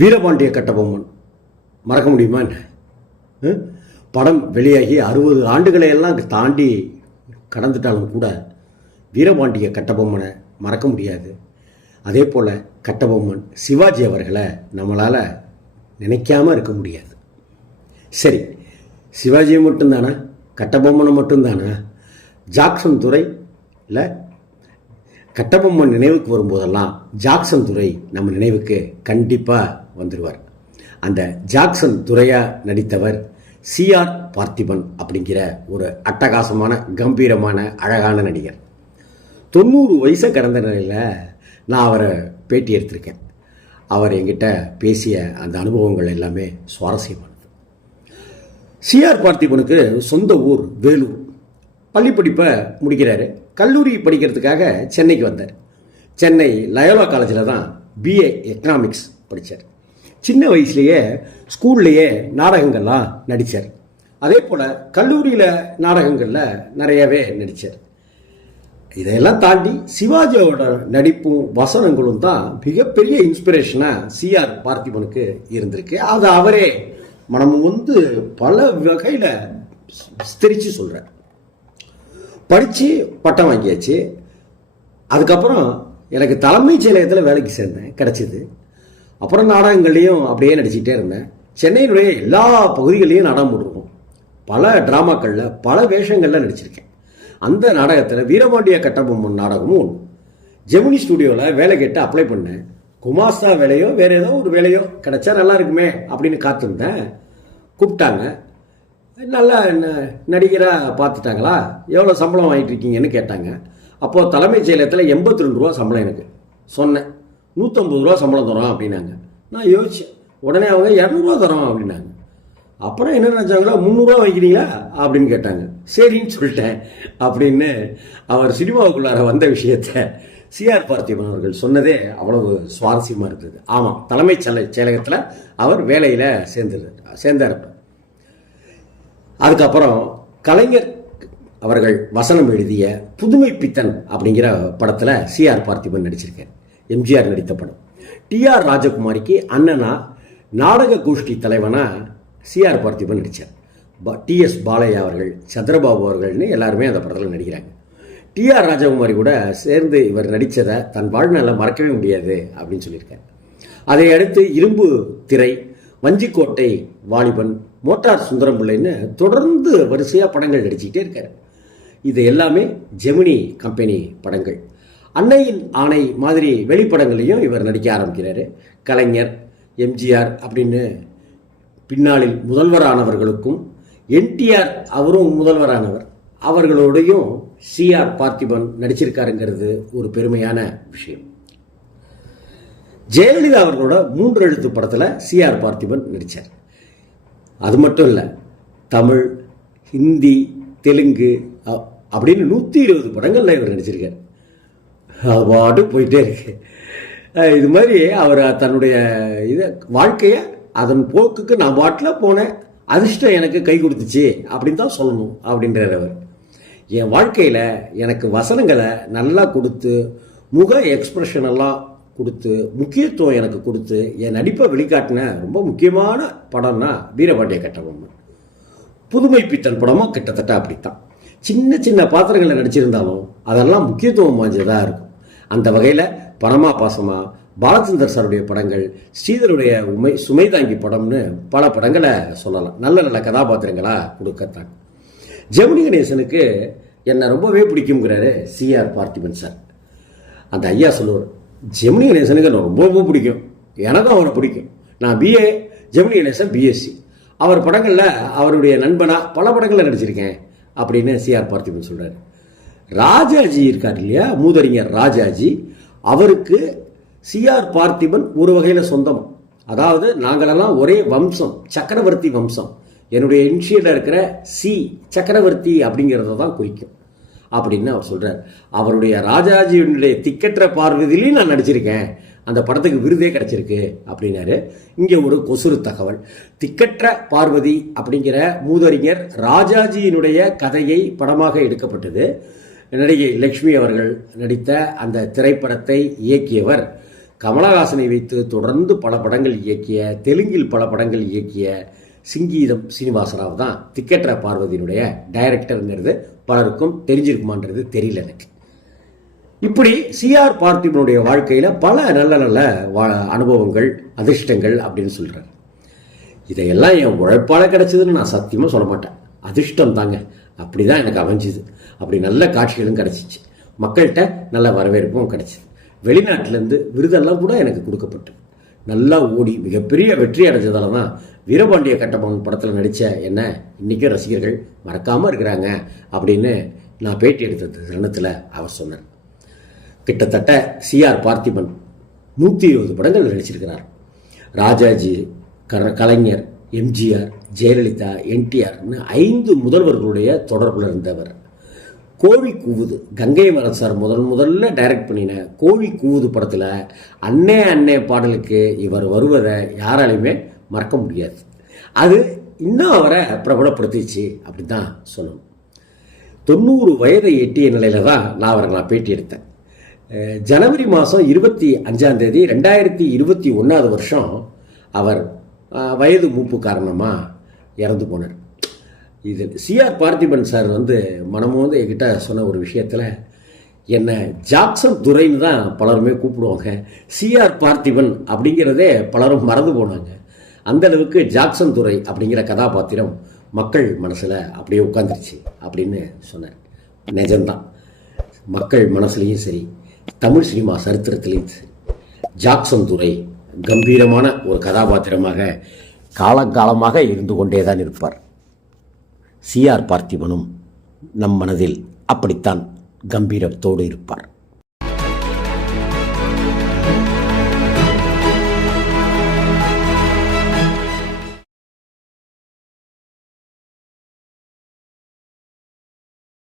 வீரபாண்டிய கட்டபொம்மன் மறக்க முடியுமா என்ன? படம் வெளியாகி 60 ஆண்டுகளை எல்லாம் தாண்டி கடந்துட்டாலும் கூட வீரபாண்டிய கட்டபொம்மனை மறக்க முடியாது. அதே போல் கட்டபொம்மன் சிவாஜி அவர்களை நம்மளால் நினைக்காமல் இருக்க முடியாது. சரி, சிவாஜியை மட்டும்தானா, கட்டபொம்மனை மட்டும்தானா? ஜாக்சன் துறை இல்லை, கட்டபொம்மன் நினைவுக்கு வரும்போதெல்லாம் ஜாக்சன் துறை நம்ம நினைவுக்கு கண்டிப்பாக வந்துடுவார். அந்த ஜாக்சன் துறையாக நடித்தவர் சிஆர் பார்த்திபன் அப்படிங்கிற ஒரு அட்டகாசமான கம்பீரமான அழகான நடிகர். 90 வயசை கடந்த நிலையில் நான் அவரை பேட்டி எடுத்திருக்கேன். அவர் என்கிட்ட பேசிய அந்த அனுபவங்கள் எல்லாமே சுவாரஸ்யமானது. சிஆர் பார்த்திபனுக்கு சொந்த ஊர் வேலூர். பள்ளி படிப்பை முடிக்கிறாரு. கல்லூரி படிக்கிறதுக்காக சென்னைக்கு வந்தார். சென்னை லயோலா காலேஜில் தான் பிஏ எக்கனாமிக்ஸ் படித்தார். சின்ன வயசுலேயே ஸ்கூல்லையே நாடகங்கள்லாம் நடித்தார். அதே போல் கல்லூரியில் நாடகங்களில் நிறையவே நடித்தார். இதையெல்லாம் தாண்டி சிவாஜியோட நடிப்பும் வசனங்களும் தான் மிகப்பெரிய இன்ஸ்பிரேஷனாக சிஆர் பார்த்திபனுக்கு இருந்திருக்கு. அது அவரே மனம் வந்து பல வகையில் விஸ்தரித்து சொல்கிறார். படித்து பட்டம் வாங்கியாச்சு. அதுக்கப்புறம் எனக்கு தலைமைச் செயலகத்தில் வேலைக்கு சேர்ந்தேன், கிடச்சிது. அப்புறம் நாடகங்கள்லேயும் அப்படியே நடிச்சுக்கிட்டே இருந்தேன். சென்னையினுடைய எல்லா பகுதிகளையும் நாடகம் போட்டிருக்கோம். பல ட்ராமாக்களில் பல வேஷங்களில் நடிச்சிருக்கேன். அந்த நாடகத்தில் வீரபாண்டிய கட்டபொம்மன் நாடகமும் ஒன்று. ஜெமினி ஸ்டுடியோவில் வேலை கேட்டு அப்ளை பண்ணேன். குமாஸ்தா வேலையோ வேறு ஏதோ ஒரு வேலையோ கிடைச்சா நல்லா இருக்குமே அப்படின்னு காத்திருந்தேன். கூப்பிட்டாங்க. நல்லா நடிகராக பார்த்துட்டாங்களா, எவ்வளோ சம்பளம் வாங்கிட்டு இருக்கீங்கன்னு கேட்டாங்க. அப்போது தலைமைச் செயலகத்தில் 82 ரூபா சம்பளம் எனக்கு சொன்னேன். 150 ரூபா சம்பளம் தரோம் அப்படின்னாங்க. நான் யோசித்தேன். உடனே அவங்க 200 ரூபா தரோம் அப்படின்னாங்க. அப்புறம் என்ன நினச்சாங்களோ 300 ரூபா வாங்கிக்கிறீங்களா அப்படின்னு கேட்டாங்க. சரின்னு சொல்லிட்டேன் அப்படின்னு அவர் சினிமாவுக்குள்ளார வந்த விஷயத்தை சிஆர் பார்த்திபன் அவர்கள் சொன்னதே அவ்வளவு சுவாரஸ்யமாக இருந்தது. ஆமாம், தலைமைச் செயலகத்தில் அவர் வேலையில் சேர்ந்தார். அதுக்கப்புறம் கலைஞர் அவர்கள் வசனம் எழுதிய புதுமை பித்தன் அப்படிங்கிற படத்தில் சிஆர் பார்த்திபன் நடிச்சிருக்கார். எம்ஜிஆர் நடித்த படம். டிஆர் ராஜகுமாரிக்கு அண்ணனா நாடக கோஷ்டி தலைவனா சிஆர் பார்த்திபன் நடித்தார். டிஎஸ் பாலையா அவர்கள், சந்திரபாபு அவர்கள்னு எல்லாருமே அந்த படத்தில் நடிக்கிறாங்க. டிஆர் ராஜகுமாரி கூட சேர்ந்து இவர் நடித்ததை தன் வாழ்நாளில் மறக்கவே முடியாது அப்படின்னு சொல்லியிருக்காரு. அதை அடுத்து இரும்பு திரை, வஞ்சிக்கோட்டை வாலிபன், மோட்டார் சுந்தரம் பிள்ளைன்னு தொடர்ந்து வரிசையாக படங்கள் நடிச்சுக்கிட்டே இருக்கார். இது எல்லாமே ஜெமினி கம்பெனி படங்கள். அன்னையின் ஆணை மாதிரி வெளிப்படங்களையும் இவர் நடிக்க ஆரம்பிக்கிறாரு. கலைஞர், எம்ஜிஆர் அப்படின்னு பின்னாளில் முதல்வரானவர்களுக்கும், என்டிஆர் அவரும் முதல்வரானவர், அவர்களோடையும் சிஆர் பார்த்திபன் நடிச்சிருக்காருங்கிறது ஒரு பெருமையான விஷயம். ஜெயலலிதா அவர்களோட 3 எழுத்து படத்தில் சிஆர் பார்த்திபன் நடித்தார். அது மட்டும் இல்லை, தமிழ், ஹிந்தி, தெலுங்கு அப்படின்னு 120 படங்களில் இவர் நடிச்சிருக்கார். அது பாட்டு போயிட்டே இருக்கு. இது மாதிரி அவர் தன்னுடைய வாழ்க்கையை அதன் போக்குக்கு நான் பாட்டில் போனேன், அதிர்ஷ்டம் எனக்கு கை கொடுத்துச்சு அப்படின்னு தான் சொல்லணும் அப்படின்றார் அவர். என் வாழ்க்கையில் எனக்கு வசனங்களை நல்லா கொடுத்து, முக எக்ஸ்பிரஷன் எல்லாம் கொடுத்து, முக்கியத்துவம் எனக்கு கொடுத்து, என் நடிப்பை வெளிக்காட்டின ரொம்ப முக்கியமான படம்னா வீரபாண்டிய கட்டபொம்மன். புதுமை பித்தன் படமும் கிட்டத்தட்ட அப்படித்தான். சின்ன சின்ன பாத்திரங்களில் நடிச்சிருந்தாலும் அதெல்லாம் முக்கியத்துவம் வாய்ந்ததாக இருக்கும். அந்த வகையில் பணமா பாசமா, பாலச்சந்தர் சாருடைய படங்கள், ஸ்ரீதருடைய சுமைதாங்கி படம்னு பல படங்களை சொல்லலாம். நல்ல நல்ல கதாபாத்திரங்களாக கொடுக்கத்தான். ஜெமினி கணேசனுக்கு என்னை ரொம்பவே பிடிக்குங்கிறாரு சிஆர் பார்த்திபன் சார். அந்த ஐயா சொல்லுவார், ஜெமினி கணேசனுக்கு எனக்கு ரொம்ப பிடிக்கும், எனக்கும் அவரை பிடிக்கும். நான் பிஏ, ஜெமினி கணேசன் பிஎஸ்சி. அவர் படங்களில் அவருடைய நண்பனாக பல படங்களில் நடிச்சிருக்கேன் அப்படின்னு சிஆர் பார்த்திபன் சொல்கிறார். ராஜாஜி இருக்கார் இல்லையா, மூதறிஞர் ராஜாஜி, அவருக்கு சிஆர் பார்த்திபன் ஒரு வகையில் சொந்தம். அதாவது நாங்களெல்லாம் ஒரே வம்சம், சக்கரவர்த்தி வம்சம். என்னுடைய இன்ஷியலில் இருக்கிற சி சக்கரவர்த்தி அப்படிங்கிறத தான் குறிக்கும் அப்படின்னு அவர் சொல்கிறார். அவருடைய ராஜாஜியினுடைய திக்கற்ற பார்வதியிலையும் நான் நடிச்சிருக்கேன், அந்த படத்துக்கு விருதே கிடச்சிருக்கு அப்படின்னாரு. இங்கே ஒரு கொசுறு தகவல். திக்கற்ற பார்வதி அப்படிங்கிற மூதறிஞர் ராஜாஜியினுடைய கதையை படமாக எடுக்கப்பட்டது. நடிகை லக்ஷ்மி அவர்கள் நடித்த அந்த திரைப்படத்தை இயக்கியவர் கமலஹாசனை வைத்து தொடர்ந்து பல படங்கள் இயக்கிய, தெலுங்கில் பல படங்கள் இயக்கிய சிங்கீதம் சீனிவாசராவ் தான் திக்கற்ற பார்வதியினுடைய டைரக்டருங்கிறது பலருக்கும் தெரிஞ்சிருக்குமான்றது தெரியல எனக்கு. இப்படி சிஆர் பார்த்திபனுடைய வாழ்க்கையில் பல நல்ல நல்ல அனுபவங்கள், அதிர்ஷ்டங்கள் அப்படின்னு சொல்கிறார். இதையெல்லாம் என் உழைப்பால் கிடச்சிதுன்னு நான் சத்தியமாக சொல்ல மாட்டேன். அதிர்ஷ்டம் தாங்க. அப்படி தான் எனக்கு அமைஞ்சிது. அப்படி நல்ல காட்சிகளும் கிடச்சிச்சு, மக்கள்கிட்ட நல்ல வரவேற்பும் கிடச்சிது. வெளிநாட்டிலேருந்து விருதெல்லாம் கூட எனக்கு கொடுக்கப்பட்டு நல்லா ஓடி மிகப்பெரிய வெற்றி அடைஞ்சதால தான் வீரபாண்டிய கட்டபொம்மன் படத்தில் நடித்த என்ன இன்றைக்கும் ரசிகர்கள் மறக்காமல் இருக்கிறாங்க அப்படின்னு நான் பேட்டி எடுத்த தருணத்தில் அவர் சொன்னார். கிட்டத்தட்ட சிஆர் பார்த்திபன் 120 படங்கள் நடிச்சிருக்கிறார். ராஜாஜி, கலைஞர், எம்ஜிஆர், ஜெயலலிதா, என்டிஆர்னு 5 முதல்வர்களுடைய தொடர்பில் இருந்தவர். கோழி கூவுது, கங்கை மரன் சார் முதல்ல டைரக்ட் பண்ணின கோழி கூவுது படத்தில் அன்னே அன்னே பாடலுக்கு இவர் வருவதை யாராலையுமே மறக்க முடியாது. அது இன்னும் அவரை பிரபலப்படுத்திச்சு அப்படி தான் சொல்லணும். 90 வயதை எட்டிய நிலையில தான் நான் அவர்களை பேட்டி எடுத்தேன். ஜனவரி மாதம் 25ஆம் தேதி 2021 வருஷம் அவர் வயது மூப்பு காரணமாக இறந்து போனார். இது சிஆர் பார்த்திபன் சார் மனமும் என்கிட்ட சொன்ன ஒரு விஷயத்தில், என்ன ஜாக்சன் துரைன்னு தான் பலருமே கூப்பிடுவாங்க, சிஆர் பார்த்திபன் அப்படிங்கிறதே பலரும் மறந்து போனாங்க. அந்த அளவுக்கு ஜாக்சன் துரை அப்படிங்கிற கதாபாத்திரம் மக்கள் மனசில் அப்படியே உட்காந்துருச்சு அப்படின்னு சொன்னார். நிஜம்தான். மக்கள் மனசுலையும் சரி, தமிழ் சினிமா சரித்திரத்திலையும் சரி, ஜாக்சன் துரை கம்பீரமான ஒரு கதாபாத்திரமாக காலங்காலமாக இருந்து கொண்டே தான் இருப்பார். சிஆர் பார்த்திபனும் நம் மனதில் அப்படித்தான் கம்பீரத்தோடு இருப்பார்.